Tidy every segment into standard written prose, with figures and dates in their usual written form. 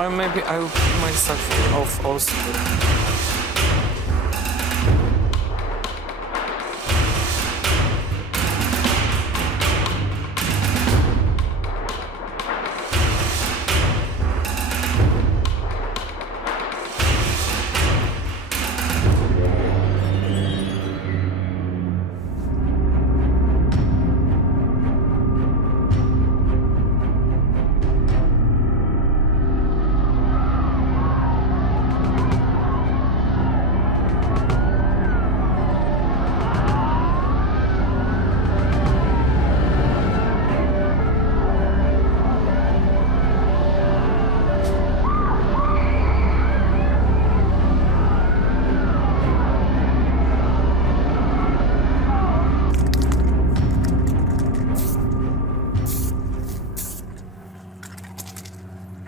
or maybe I will put myself off also.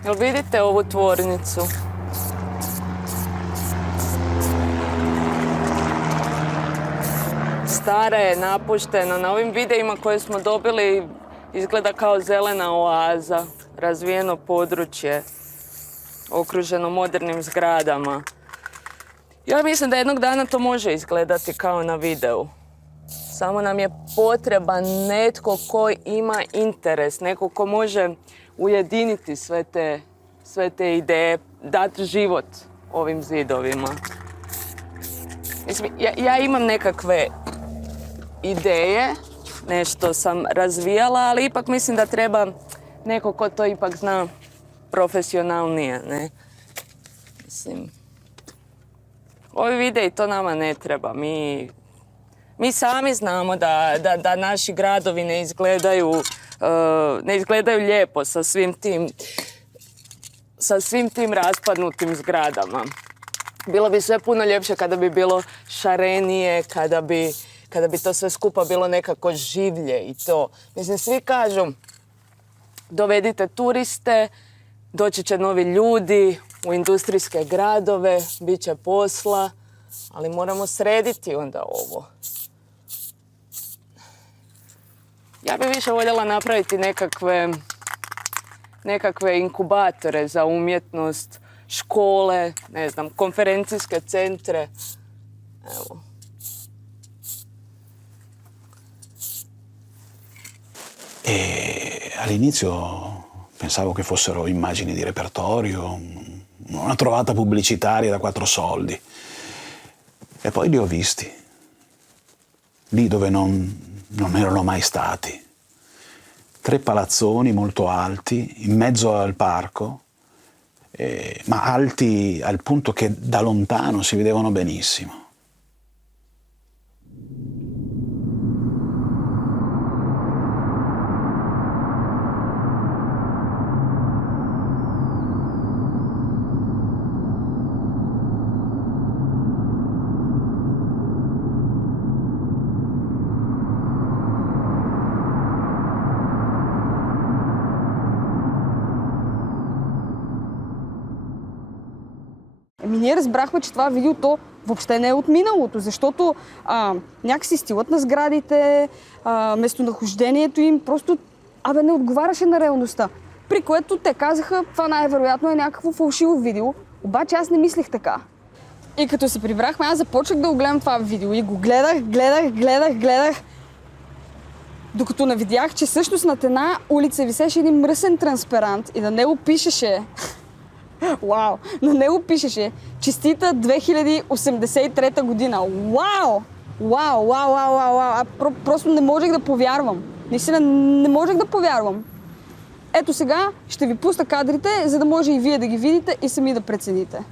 Jel vidite ovu tvornicu? Stara je, napuštena. Na ovim videima koje smo dobili izgleda kao zelena oaza, razvijeno područje, okruženo modernim zgradama. Ja mislim da jednog dana to može izgledati kao na videu. Samo nam je potreban netko ko ima interes, neko ko može ujediniti sve te ideje, dati život ovim zidovima. Mislim, ja imam nekakve ideje, nešto sam razvijala, ali ipak mislim da treba neko ko to ipak zna profesionalnije, ne? Mislim, ovi videi to nama ne treba. Mi sami znamo da naši gradovi ne izgledaju lijepo sa svim tim raspadnutim zgradama. Bilo bi sve puno ljepše kada bi bilo šarenije, kada bi to sve skupa bilo nekako življe i to. Mislim, svi kažu, dovedite turiste, doći će novi ljudi u industrijske gradove, bit će posla, ali moramo srediti onda ovo. Ja bih više voljela napraviti nekakve inkubatore za umjetnost, škole, ne znam, konferencijske centre. Evo. All'inizio pensavo che fossero immagini di repertorio, una trovata pubblicitaria da 4 soldi. E poi li ho visti, lì dove non erano mai stati. 3 palazzoni molto alti, in mezzo al parco, ma alti al punto che da lontano si vedevano benissimo. Ние разбрахме, че това видео то въобще не е от миналото, защото някакси стилът на сградите, местонахождението им просто не отговаряше на реалността. При което те казаха, това най-вероятно е някакво фалшиво видео, обаче аз не мислех така. И като се прибрахме, аз започнах да го гледам това видео и го гледах, докато не видях, че всъщност над една улица висеше един мръсен транспарант и на него пишеше Вау! На него пишеше честита 2083 година. Вау! Просто не можех да повярвам. Наистина не можех да повярвам. Ето сега ще ви пусна кадрите, за да може и вие да ги видите и сами да прецените.